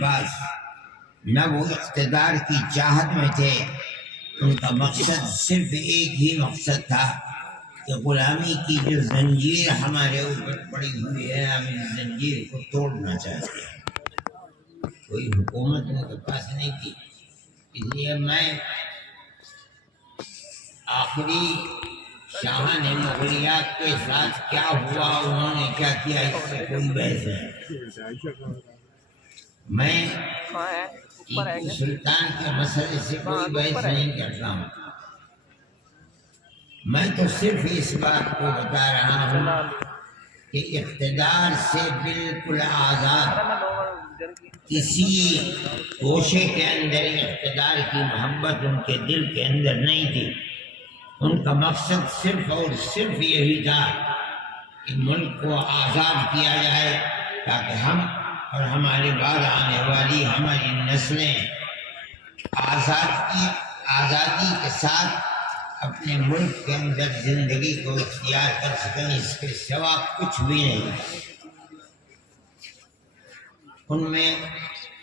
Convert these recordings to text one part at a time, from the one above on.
بعد نہ وہ اقتدار کی چاہت میں تھے، ان کا مقصد صرف ایک ہی مقصد تھا کہ غلامی کی جو زنجیر ہمارے اوپر پڑی ہوئی ہے ہم اس زنجیر کو توڑنا چاہتے ہیں۔ کوئی حکومت ان کے پاس نہیں تھی، اس لیے میں آخری شاہان مغلیات کے ساتھ کیا ہوا، انہوں نے کیا کیا، اس سے کوئی بحث نہیں۔ میں ٹیپو سلطان کے مسئلے سے کوئی بحث نہیں کرتا ہوں، میں تو صرف اس بات کو بتا رہا ہوں کہ اقتدار سے بالکل آزاد کسی گوشے کے اندر اقتدار کی محبت ان کے دل کے اندر نہیں تھی۔ ان کا مقصد صرف اور صرف یہی تھا کہ ملک کو آزاد کیا جائے تاکہ ہم اور ہمارے بعد آنے والی ہماری نسلیں آزادی کے ساتھ اپنے ملک کے اندر زندگی کو اختیار کر سکیں، اس کے سوا کچھ بھی نہیں۔ ان میں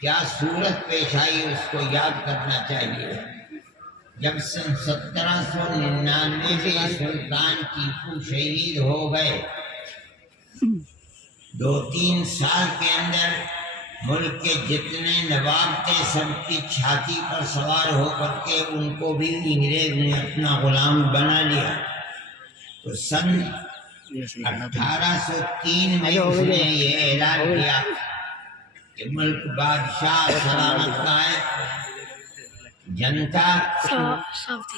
کیا صورت پیش آئی اس کو یاد کرنا چاہیے۔ جب سن 1799 میں سلطان ٹیپو شہید ہو گئے، 2-3 سال کے اندر ملک کے جتنے نواب تھے سب کی چھاتی پر سوار ہو کر کے ان کو بھی انگریز نے اپنا غلام بنا لیا۔ تو سن 1803 میں اس نے یہ اعلان کیا کہ ملک بادشاہ سلامت کا ہے، جنتا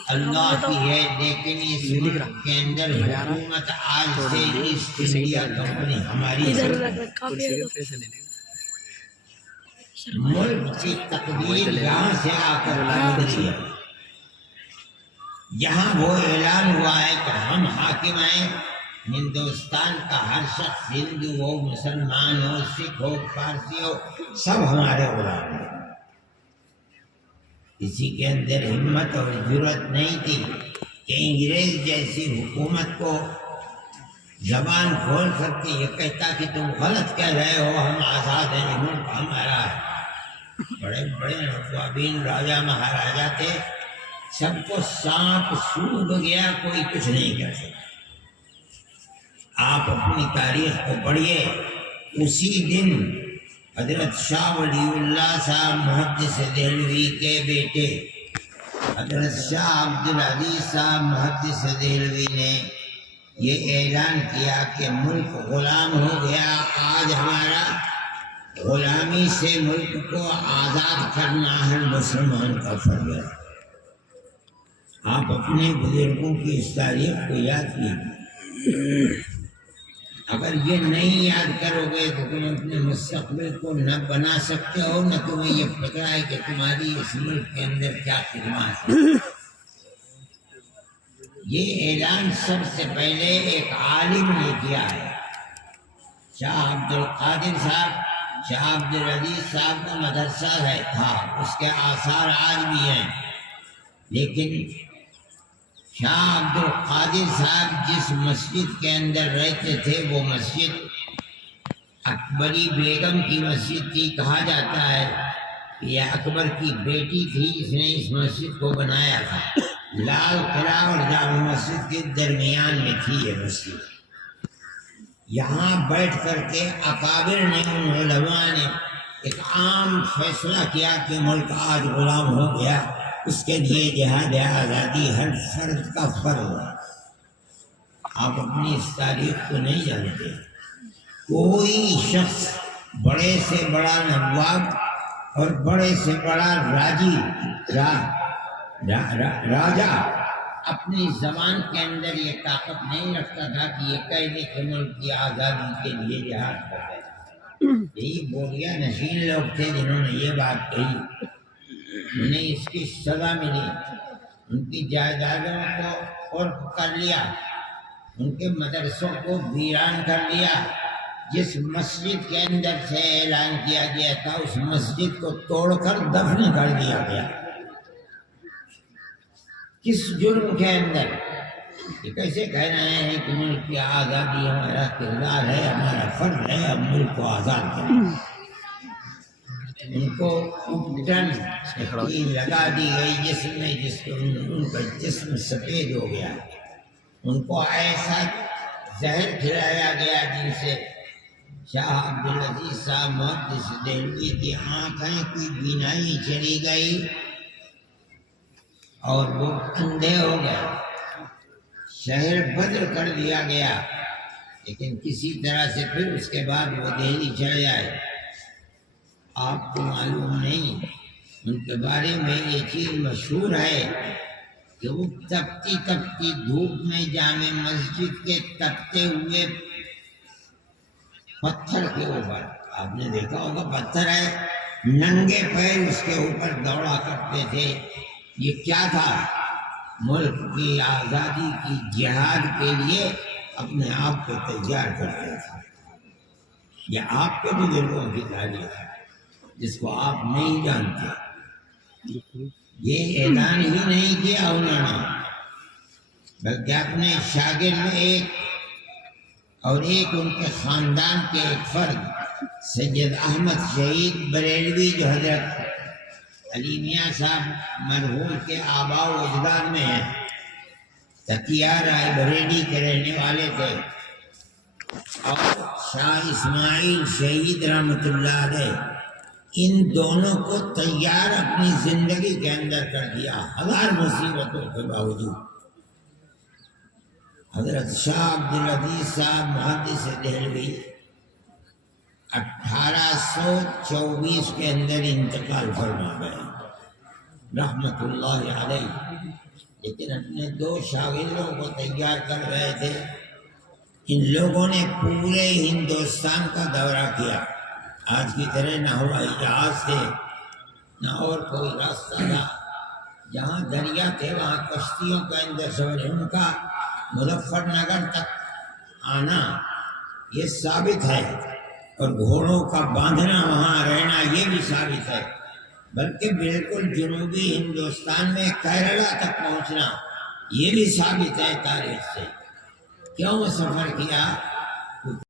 اللہ کی ہے، لیکن اس ملک کے اندر حکومت آج سے ایسٹ انڈیا کمپنی ہماری ہے۔ ملک کی تقدیر یہاں سے آ کر بدلی ہے۔ یہاں وہ اعلان ہوا ہے کہ ہم حاکم ہیں، ہندوستان کا ہر شخص ہندو ہو، مسلمان ہو، سکھ ہو، پارسی ہو، سب ہمارے غلام ہیں۔ کسی کے اندر ہمت اور جرأت نہیں تھی کہ انگریز جیسی حکومت کو زبان کھول کر کے یہ کہتا کہ تم غلط کہہ رہے ہو، ہم آزاد ہیں، ملک ہمارا ہے۔ بڑے بڑے نوابین راجا مہاراجا تھے، سب کو سانپ سونگھ گیا، کوئی کچھ نہیں کر سکتا۔ آپ اپنی تاریخ کو پڑھیے، اسی دن حضرت شاہ ولی اللہ صاحب محدث دہلوی کے بیٹے حضرت شاہ عبدالعزیز صاحب محدث دہلوی نے یہ اعلان کیا کہ ملک غلام ہو گیا، آج ہمارا غلامی سے ملک کو آزاد کرنا ہر مسلمان کا فرض ہے۔ آپ اپنے بزرگوں کی اس تاریخ کو یاد کیجیے۔ اگر یہ نہیں یاد کرو گے تو تم اپنے مستقبل کو نہ بنا سکتے ہو، نہ تمہیں یہ پتہ ہے کہ تمہاری اس ملک کے اندر کیا خدمات ہے۔ یہ اعلان سب سے پہلے ایک عالم نے کیا ہے، شاہ عبدالقادر صاحب۔ شاہ عبدالعزیز صاحب کا مدرسہ تھا، اس کے آثار آج بھی ہیں، لیکن شاہ عبدالقادر صاحب جس مسجد کے اندر رہتے تھے وہ مسجد اکبری بیگم کی مسجد تھی۔ کہا جاتا ہے کہ یہ اکبر کی بیٹی تھی جس نے اس مسجد کو بنایا تھا۔ لال قلعہ اور جامع مسجد کے درمیان میں تھی یہ مسجد۔ یہاں بیٹھ کر کے اکابر نے، ان علماء نے ایک عام فیصلہ کیا کہ ملک آج غلام ہو گیا، اس کے لیے جہاد آزادی ہر فرد کا فرض ہے۔ آپ اپنی اس تاریخ کو نہیں جانتے۔ کوئی شخص بڑے سے بڑا نواب اور بڑے سے بڑا راجا اپنی زبان کے اندر یہ طاقت نہیں رکھتا تھا کہ یہ کہہ دے کہ ملک کی آزادی کے لیے جہاد کر رہے ہیں۔ یہی بوریا نشین لوگ تھے جنہوں نے یہ بات کہی، انہیں اس کی سزا ملی، ان کی جائیدادوں کو قرق کر لیا، ان کے مدرسوں کو ویران کر لیا۔ جس مسجد کے اندر سے اعلان کیا گیا تھا اس مسجد کو توڑ کر دفن کر دیا گیا۔ کس جرم کے اندر؟ یہ کیسے کہہ رہے ہیں کہ ملک کی آزادی ہمارا کردار ہے، ہمارا فرض ہے، اب ملک کو آزاد کریں۔ ان کو اپٹن لگا دی گئی جسم میں، جس کو ان کا جسم سفید ہو گیا، ان کو ایسا زہر کھلایا گیا جن سے شاہ عبدالعزیز صاحب محدث دہلوی کی آنکھیں کی بینائی چلی گئی اور وہ اندھے ہو گئے، شہر بدر کر دیا گیا، لیکن کسی طرح سے پھر اس کے بعد وہ دہلی چلے آئے۔ آپ کو معلوم نہیں، ان کے بارے میں یہ چیز مشہور ہے کہ وہ تپتی تپتی دھوپ میں جامع مسجد کے تپتے ہوئے پتھر کے اوپر، آپ نے دیکھا ہوگا پتھر ہے، ننگے پیر اس کے اوپر دوڑا کرتے تھے۔ یہ کیا تھا؟ ملک کی آزادی کی جہاد کے لیے اپنے آپ کو تیار کرتے تھے۔ یہ آپ کے بزرگوں کی تاریخ ہے جس کو آپ نہیں جانتے۔ یہ اعلان ہی نہیں کیا انہوں نے، بلکہ اپنے شاگرد ایک اور ایک ان کے خاندان کے ایک فرد سید احمد شہید بریلوی، جو حضرت علی میاں صاحب مرحوم کے آباء و اجداد میں ہیں، تکیہ رائے بریلی کے رہنے والے تھے، اور شاہ اسماعیل شہید رحمۃ اللہ علیہ، ان دونوں کو تیار اپنی زندگی کے اندر کر دیا ہزار مصیبتوں کے باوجود۔ حضرت شاہ عبدالعزیز صاحب محدث دہلوی 1824 کے اندر انتقال فرما گئے رحمت اللہ علیہ، لیکن اپنے دو شاگردوں کو تیار کر رہے تھے۔ ان لوگوں نے پورے ہندوستان کا دورہ کیا، آج کی طرح نہ ہوائی جہاز تھے نہ اور کوئی راستہ تھا، جہاں دریا تھے وہاں کشتیوں کے اندر سفر، ان کا مظفر نگر تک آنا یہ ثابت ہے، اور گھوڑوں کا باندھنا وہاں رہنا یہ بھی ثابت ہے، بلکہ بالکل جنوبی ہندوستان میں کیرلا تک پہنچنا یہ بھی ثابت ہے تاریخ سے۔ کیوں سفر کیا؟